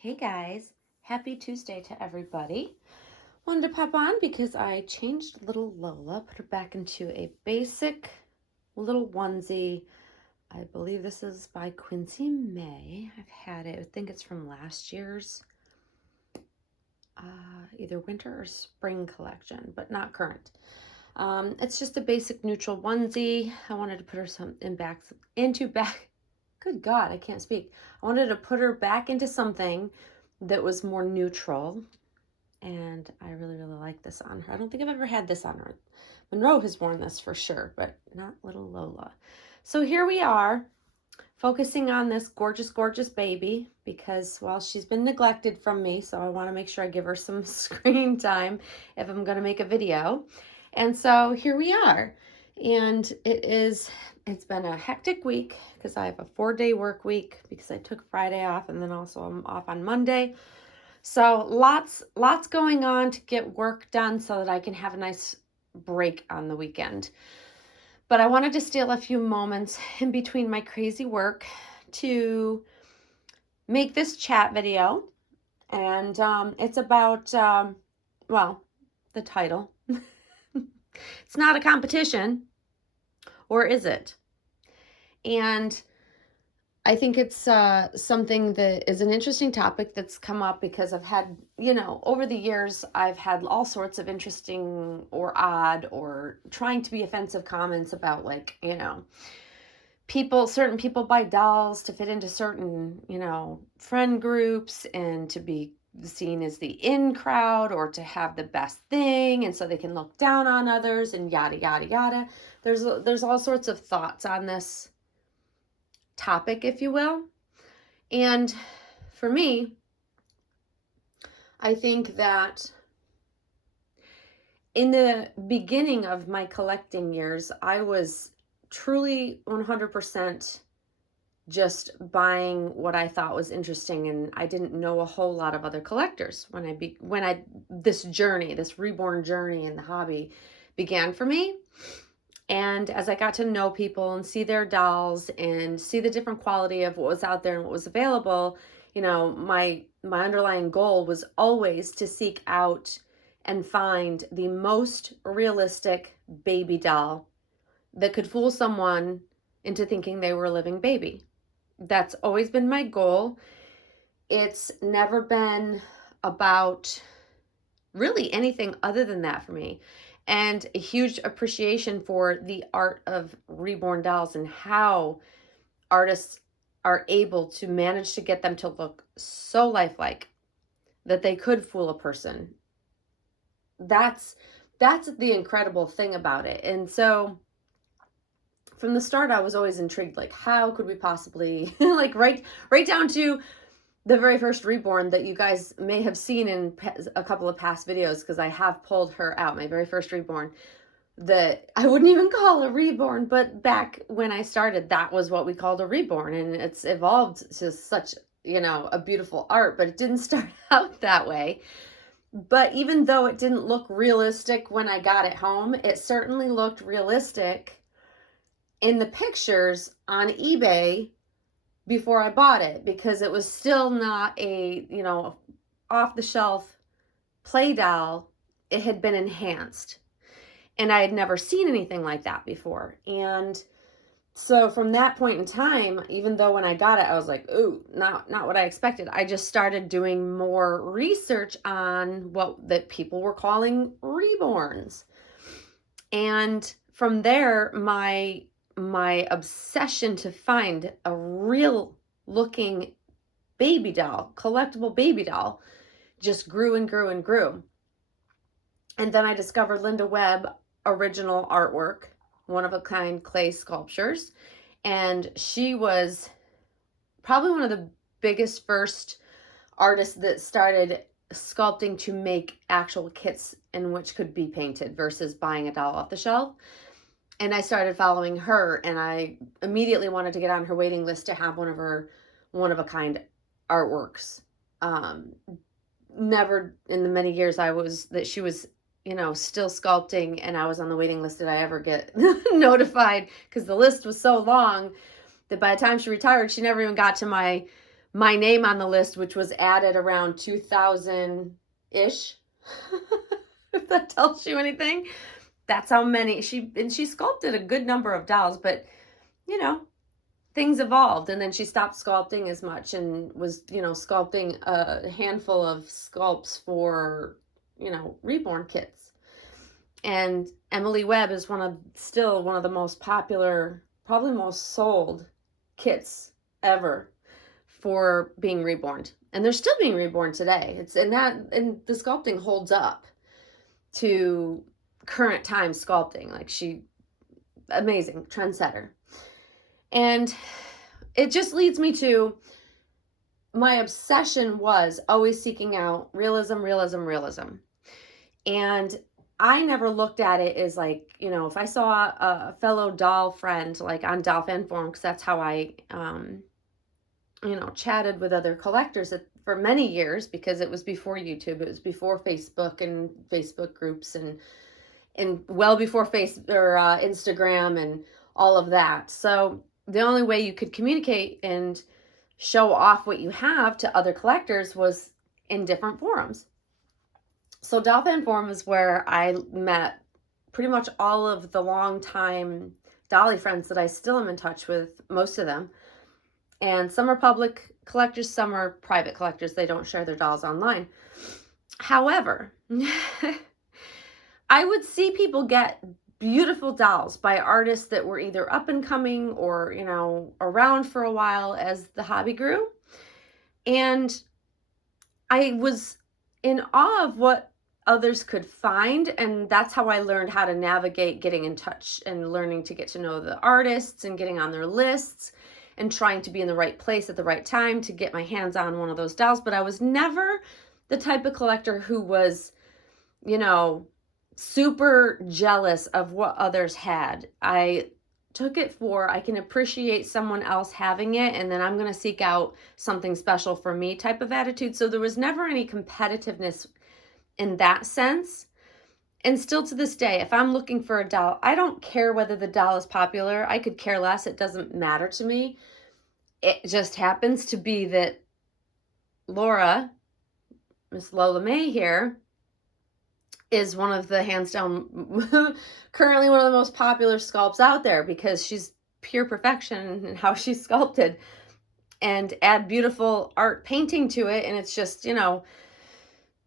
Hey guys, happy Tuesday to everybody. Wanted to pop on because I changed little Lola, put her back into a basic little onesie. I believe this is by Quincy May. I've had it, I think it's from last year's either winter or spring collection, but not current. It's just a basic neutral onesie. I wanted to put her good God, I can't speak. I wanted to put her back into something that was more neutral, and I really like this on her. I don't think I've ever had this on her. Monroe has worn this for sure, but not little Lola. So here we are, focusing on this gorgeous baby because, well, she's been neglected from me, so I want to make sure I give her some screen time if I'm going to make a video. And so here we are. And it's been a hectic week because I have a 4-day work week because I took Friday off, and then also I'm off on Monday. So lots going on to get work done so that I can have a nice break on the weekend. But I wanted to steal a few moments in between my crazy work to make this chat video. And it's about, well, the title. It's not a competition, or is it? And I think it's something that is an interesting topic that's come up because I've had, over the years, I've had all sorts of interesting or odd or trying to be offensive comments about, like, certain people buy dolls to fit into certain, friend groups and to be seen as the in crowd or to have the best thing, and so they can look down on others and yada yada yada. There's all sorts of thoughts on this topic, if you will. And for me, I think that in the beginning of my collecting years, I was truly 100% just buying what I thought was interesting, and I didn't know a whole lot of other collectors this journey, this reborn journey in the hobby began for me. And as I got to know people and see their dolls and see the different quality of what was out there and what was available, my underlying goal was always to seek out and find the most realistic baby doll that could fool someone into thinking they were a living baby. That's always been my goal. It's never been about really anything other than that for me. And a huge appreciation for the art of reborn dolls and how artists are able to manage to get them to look so lifelike that they could fool a person. That's the incredible thing about it. And so from the start, I was always intrigued, like, how could we possibly, like, right down to the very first reborn that you guys may have seen in a couple of past videos, because I have pulled her out, my very first reborn, that I wouldn't even call a reborn, but back when I started, that was what we called a reborn, and it's evolved to such, a beautiful art, but it didn't start out that way. But even though it didn't look realistic when I got it home, it certainly looked realistic in the pictures on eBay before I bought it, because it was still not a, off the shelf play doll. It had been enhanced, and I had never seen anything like that before. And so from that point in time, even though when I got it, I was like, ooh, not what I expected, I just started doing more research on what that people were calling reborns. And from there, my obsession to find a real looking baby doll, collectible baby doll, just grew and grew and grew. And then I discovered Linda Webb original artwork, one of a kind clay sculptures. And she was probably one of the biggest first artists that started sculpting to make actual kits in which could be painted versus buying a doll off the shelf. And I started following her, and I immediately wanted to get on her waiting list to have one of her one-of-a-kind artworks. Never in the many years she was, still sculpting, and I was on the waiting list, did I ever get notified, because the list was so long that by the time she retired, she never even got to my my name on the list, which was added around 2000-ish. If that tells you anything. That's how many she sculpted a good number of dolls, but you know, things evolved, and then she stopped sculpting as much and was, sculpting a handful of sculpts for, reborn kits. And Emily Webb is still one of the most popular, probably most sold kits ever for being reborn. And they're still being reborn today. And the sculpting holds up to current time sculpting. Like, amazing trendsetter. And it just leads me to my obsession was always seeking out realism. And I never looked at it as like, if I saw a fellow doll friend, like on Doll Fan Forum, because that's how I, chatted with other collectors for many years, because it was before YouTube, it was before Facebook and Facebook groups, and well before Instagram and all of that. So the only way you could communicate and show off what you have to other collectors was in different forums. So Doll Fan Forum is where I met pretty much all of the longtime Dolly friends that I still am in touch with, most of them. And some are public collectors, some are private collectors. They don't share their dolls online. However, I would see people get beautiful dolls by artists that were either up and coming or, around for a while as the hobby grew. And I was in awe of what others could find. And that's how I learned how to navigate getting in touch and learning to get to know the artists and getting on their lists and trying to be in the right place at the right time to get my hands on one of those dolls. But I was never the type of collector who was, super jealous of what others had. I took it for, I can appreciate someone else having it, and then I'm going to seek out something special for me type of attitude. So there was never any competitiveness in that sense. And still to this day, if I'm looking for a doll, I don't care whether the doll is popular. I could care less. It doesn't matter to me. It just happens to be that Laura, Miss Lola May here, is one of the hands down currently one of the most popular sculpts out there, because she's pure perfection in how she's sculpted, and add beautiful art painting to it, and it's just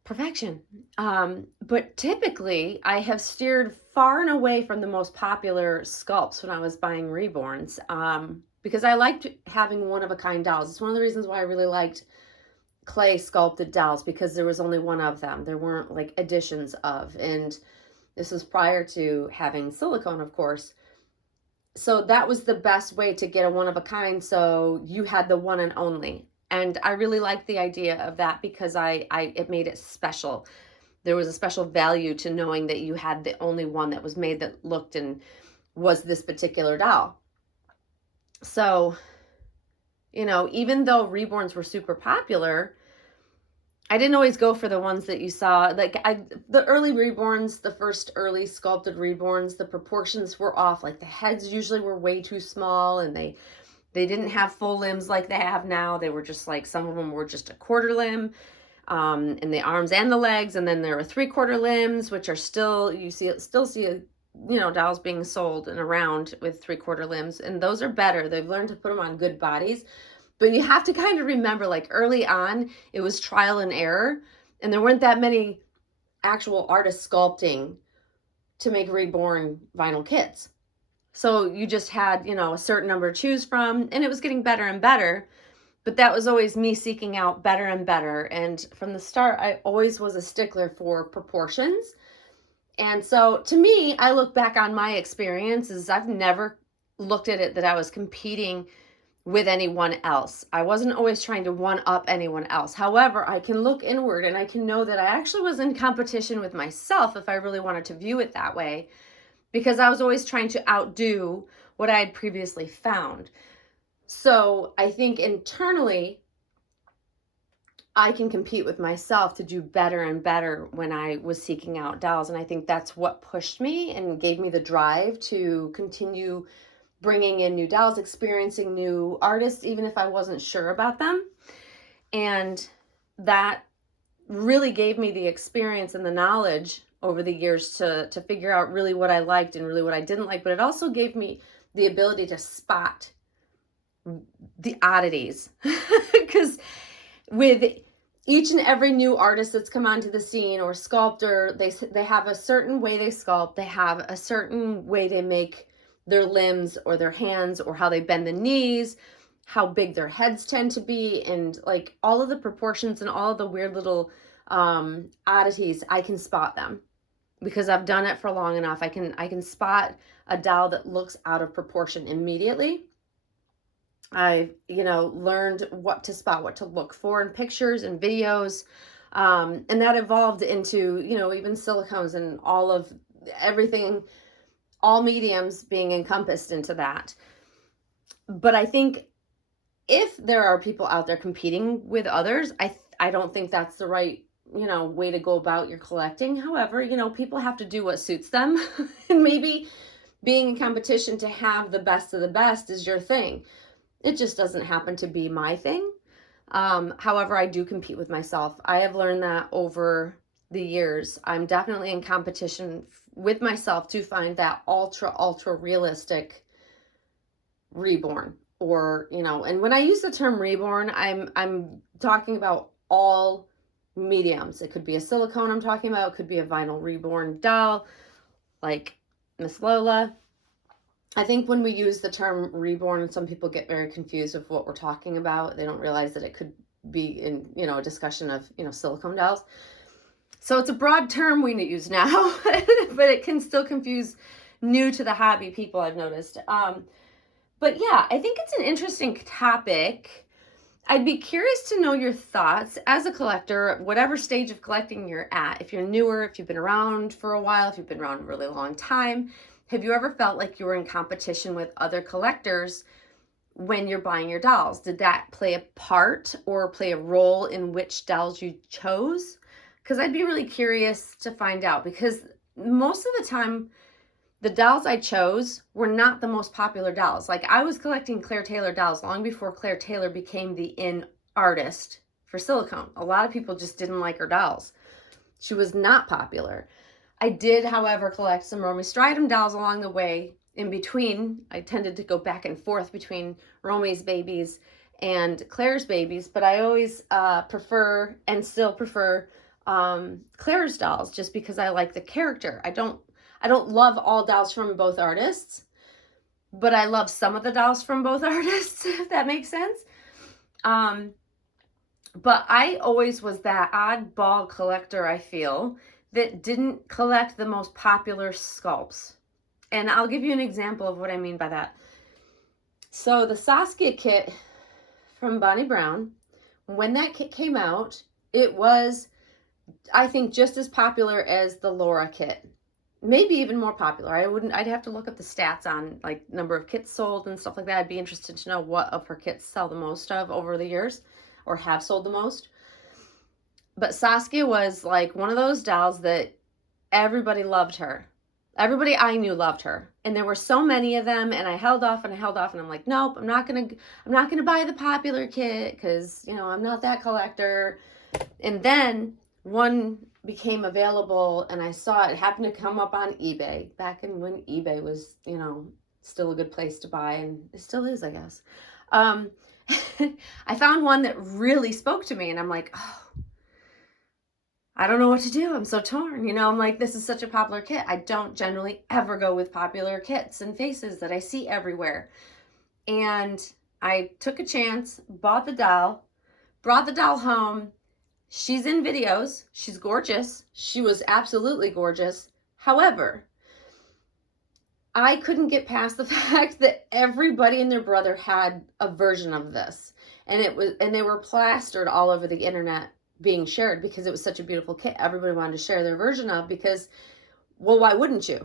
perfection. But typically I have steered far and away from the most popular sculpts when I was buying reborns, because I liked having one of a kind dolls. It's one of the reasons why I really liked clay sculpted dolls, because there was only one of them. There weren't like editions of, and this was prior to having silicone, of course. So that was the best way to get a one of a kind, so you had the one and only. And I really liked the idea of that, because it made it special. There was a special value to knowing that you had the only one that was made that looked and was this particular doll. So even though reborns were super popular, I didn't always go for the ones that you saw. Like the early reborns, the first early sculpted reborns, the proportions were off. Like the heads usually were way too small, and they didn't have full limbs like they have now. They were just like, some of them were just a quarter limb, in the arms and the legs. And then there were 3/4 limbs, which are still see dolls being sold and around with 3/4 limbs, and those are better. They've learned to put them on good bodies. But you have to kind of remember, like early on, it was trial and error, and there weren't that many actual artists sculpting to make reborn vinyl kits. So you just had, a certain number to choose from, and it was getting better and better. But that was always me seeking out better and better. And from the start, I always was a stickler for proportions. And so to me, I look back on my experiences, I've never looked at it that I was competing with anyone else. I wasn't always trying to one up anyone else. However, I can look inward and I can know that I actually was in competition with myself, if I really wanted to view it that way, because I was always trying to outdo what I had previously found. So I think internally, I can compete with myself to do better and better when I was seeking out dolls. And I think that's what pushed me and gave me the drive to continue bringing in new dolls, experiencing new artists, even if I wasn't sure about them. And that really gave me the experience and the knowledge over the years to figure out really what I liked and really what I didn't like. But it also gave me the ability to spot the oddities. Because with each and every new artist that's come onto the scene or sculptor, they have a certain way they sculpt. They have a certain way they make their limbs or their hands, or how they bend the knees, how big their heads tend to be, and like all of the proportions and all of the weird little oddities. I can spot them because I've done it for long enough. I can spot a doll that looks out of proportion immediately. I've, learned what to spot, what to look for in pictures and videos. And that evolved into, even silicones and all of everything, all mediums being encompassed into that. But I think if there are people out there competing with others, I don't think that's the right, way to go about your collecting. However, people have to do what suits them. And maybe being in competition to have the best of the best is your thing. It just doesn't happen to be my thing. However, I do compete with myself. I have learned that over the years. I'm definitely in competition with myself to find that ultra realistic reborn. Or, and when I use the term reborn, I'm talking about all mediums. It could be a silicone I'm talking about. It could be a vinyl reborn doll like Miss Lola. I think when we use the term reborn, some people get very confused with what we're talking about. They don't realize that it could be in, a discussion of, silicone dolls. So it's a broad term we use now, but it can still confuse new to the hobby people, I've noticed. But yeah, I think it's an interesting topic. I'd be curious to know your thoughts as a collector, whatever stage of collecting you're at. If you're newer, if you've been around for a while, if you've been around a really long time. Have you ever felt like you were in competition with other collectors when you're buying your dolls? Did that play a part or play a role in which dolls you chose? Because I'd be really curious to find out, because most of the time, the dolls I chose were not the most popular dolls. Like, I was collecting Claire Taylor dolls long before Claire Taylor became the in artist for silicone. A lot of people just didn't like her dolls. She was not popular. I did, however, collect some Romy Stridham dolls along the way. In between, I tended to go back and forth between Romy's babies and Claire's babies, but I always prefer and still prefer Claire's dolls, just because I like the character. I don't love all dolls from both artists, but I love some of the dolls from both artists, if that makes sense. But I always was that oddball collector, I feel, that didn't collect the most popular sculpts. And I'll give you an example of what I mean by that. So the Saskia kit from Bonnie Brown, when that kit came out, it was, I think, just as popular as the Laura kit. Maybe even more popular. I'd have to look up the stats on like number of kits sold and stuff like that. I'd be interested to know what of her kits sell the most of over the years, or have sold the most. But Saskia was like one of those dolls that everybody loved her. Everybody I knew loved her. And there were so many of them, and I held off and I'm like, nope, I'm not gonna buy the popular kit because, I'm not that collector. And then one became available, and I saw it happened to come up on eBay back in when eBay was, still a good place to buy, and it still is, I guess. I found one that really spoke to me, and I'm like, oh, I don't know what to do. I'm so torn. I'm like, this is such a popular kit. I don't generally ever go with popular kits and faces that I see everywhere. And I took a chance, bought the doll, brought the doll home. She's in videos. She's gorgeous. She was absolutely gorgeous. However, I couldn't get past the fact that everybody and their brother had a version of this. And they were plastered all over the internet being shared because it was such a beautiful kit. Everybody wanted to share their version of, because, well, why wouldn't you?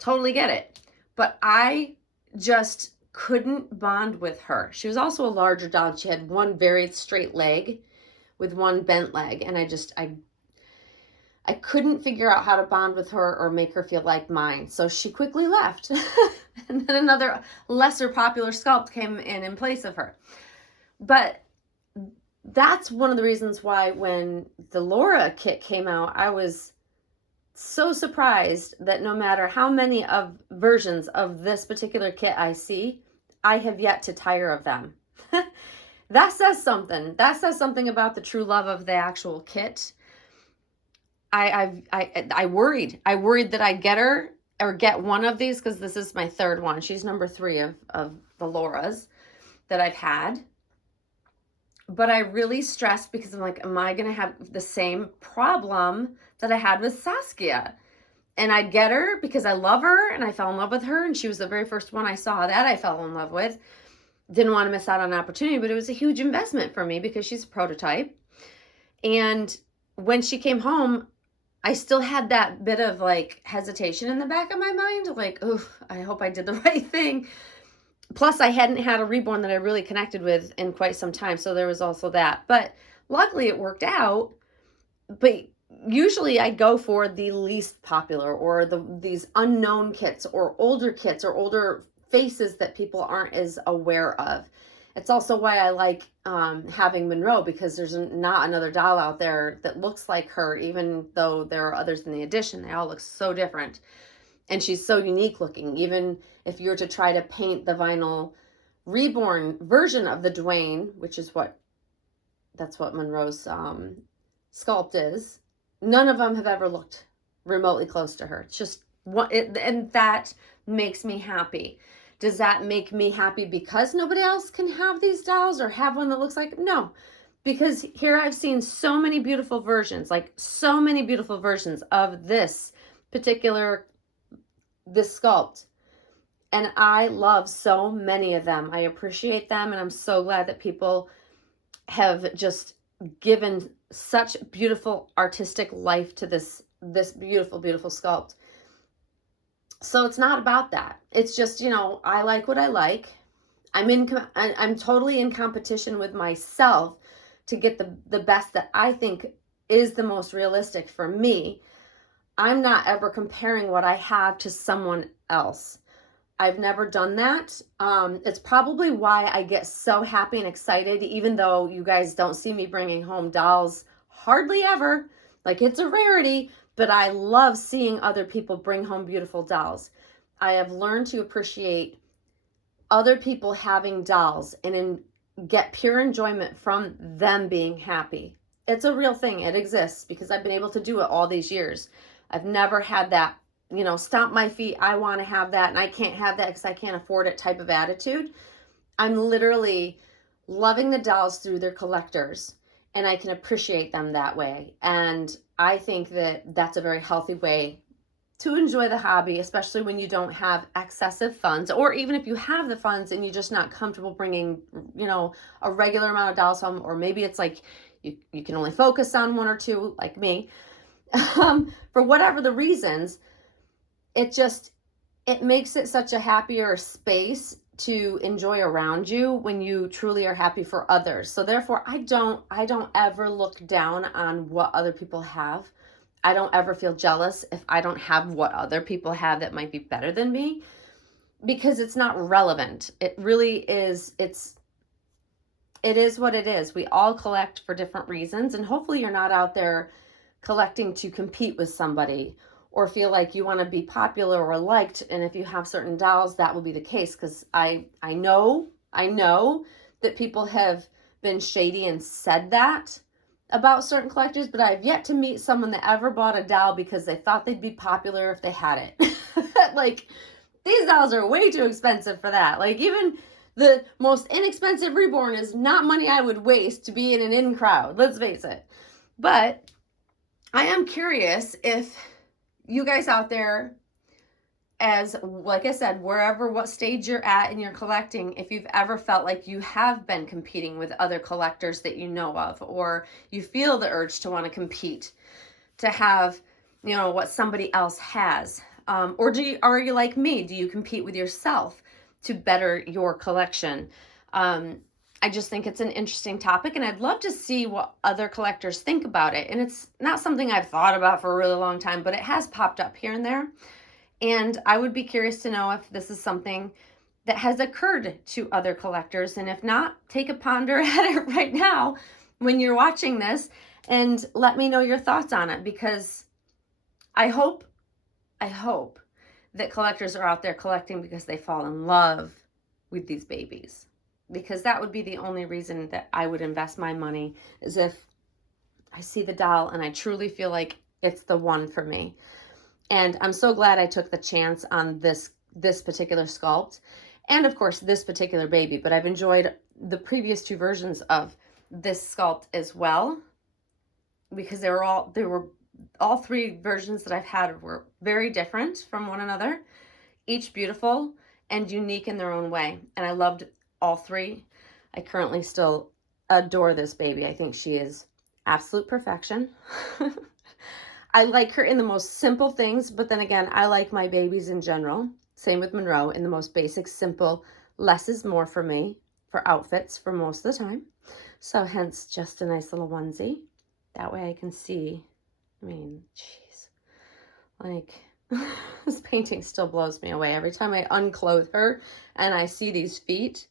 Totally get it. But I just couldn't bond with her. She was also a larger dog. She had one very straight leg with one bent leg, and I couldn't figure out how to bond with her or make her feel like mine. So she quickly left. And then another lesser popular sculpt came in place of her. But that's one of the reasons why when the Laura kit came out, I was so surprised that no matter how many of versions of this particular kit I see, I have yet to tire of them. That says something. That says something about the true love of the actual kit. I worried. I worried that I'd get her or get one of these, because this is my third one. She's number 3 of the Lauras that I've had. But I really stressed because I'm like, am I going to have the same problem that I had with Saskia? And I'd get her because I love her and I fell in love with her. And she was the very first one I saw that I fell in love with. Didn't want to miss out on an opportunity, but it was a huge investment for me because she's a prototype. And when she came home, I still had that bit of like hesitation in the back of my mind. Like, oh, I hope I did the right thing. Plus, I hadn't had a reborn that I really connected with in quite some time. So there was also that. But luckily it worked out. But usually I go for the least popular or these unknown kits or older faces that people aren't as aware of. It's also why I like having Monroe, because there's not another doll out there that looks like her, even though there are others in the edition. They all look so different. And she's so unique looking. Even if you were to try to paint the vinyl reborn version of the Dwayne, which is that's what Monroe's sculpt is, none of them have ever looked remotely close to her. It's just and that makes me happy. Does that make me happy because nobody else can have these dolls or have one that looks like? No, because here I've seen so many beautiful versions, like so many beautiful versions of this sculpt. And I love so many of them. I appreciate them. And I'm so glad that people have just given such beautiful artistic life to this beautiful, beautiful sculpt. So it's not about that. It's just, I like what I like. I'm totally in competition with myself to get the best that I think is the most realistic for me. I'm not ever comparing what I have to someone else. I've never done that. It's probably why I get so happy and excited, even though you guys don't see me bringing home dolls hardly ever. Like, it's a rarity, but I love seeing other people bring home beautiful dolls. I have learned to appreciate other people having dolls and get pure enjoyment from them being happy. It's a real thing. It exists because I've been able to do it all these years. I've never had that, stomp my feet, I want to have that and I can't have that because I can't afford it type of attitude. I'm literally loving the dolls through their collectors, and I can appreciate them that way. And I think that that's a very healthy way to enjoy the hobby, especially when you don't have excessive funds, or even if you have the funds and you're just not comfortable bringing, a regular amount of dolls home, or maybe it's like you can only focus on 1 or 2, like me. For whatever the reasons, it makes it such a happier space to enjoy around you when you truly are happy for others. So therefore, I don't ever look down on what other people have. I don't ever feel jealous if I don't have what other people have that might be better than me, because it's not relevant. It really is. It is what it is. We all collect for different reasons, and hopefully you're not out there collecting to compete with somebody or feel like you want to be popular or liked. And if you have certain dolls, that will be the case, because I know that people have been shady and said that about certain collectors, but I've yet to meet someone that ever bought a doll because they thought they'd be popular if they had it. Like, these dolls are way too expensive for that. Like, even the most inexpensive reborn is not money I would waste to be in an in crowd, let's face it. But I am curious if you guys out there, as like I said, what stage you're at in your collecting, if you've ever felt like you have been competing with other collectors that you know of, or you feel the urge to want to compete to have, what somebody else has, or are you like me? Do you compete with yourself to better your collection? I just think it's an interesting topic, and I'd love to see what other collectors think about it. And it's not something I've thought about for a really long time, but it has popped up here and there. And I would be curious to know if this is something that has occurred to other collectors. And if not, take a ponder at it right now when you're watching this and let me know your thoughts on it, because I hope that collectors are out there collecting because they fall in love with these babies, because that would be the only reason that I would invest my money, is if I see the doll and I truly feel like it's the one for me. And I'm so glad I took the chance on this particular sculpt, and of course this particular baby, but I've enjoyed the previous two versions of this sculpt as well, because they were all three versions that I've had were very different from one another, each beautiful and unique in their own way. And I loved all three. I currently still adore this baby. I think she is absolute perfection. I like her in the most simple things, but then again, I like my babies in general. Same with Monroe, in the most basic, simple, less is more for me, for outfits for most of the time. So hence just a nice little onesie. That way I can see, I mean, jeez, like this painting still blows me away. Every time I unclothe her and I see these feet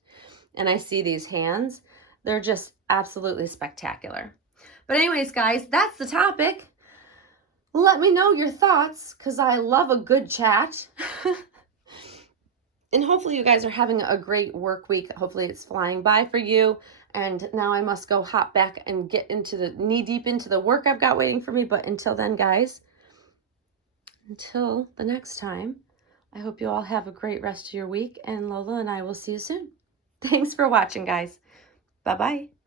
and I see these hands, they're just absolutely spectacular. But anyways, guys, that's the topic. Let me know your thoughts, because I love a good chat. And hopefully you guys are having a great work week. Hopefully it's flying by for you. And now I must go hop back and get into the knee deep into the work I've got waiting for me. But until then, guys, until the next time, I hope you all have a great rest of your week. And Lola and I will see you soon. Thanks for watching, guys. Bye-bye.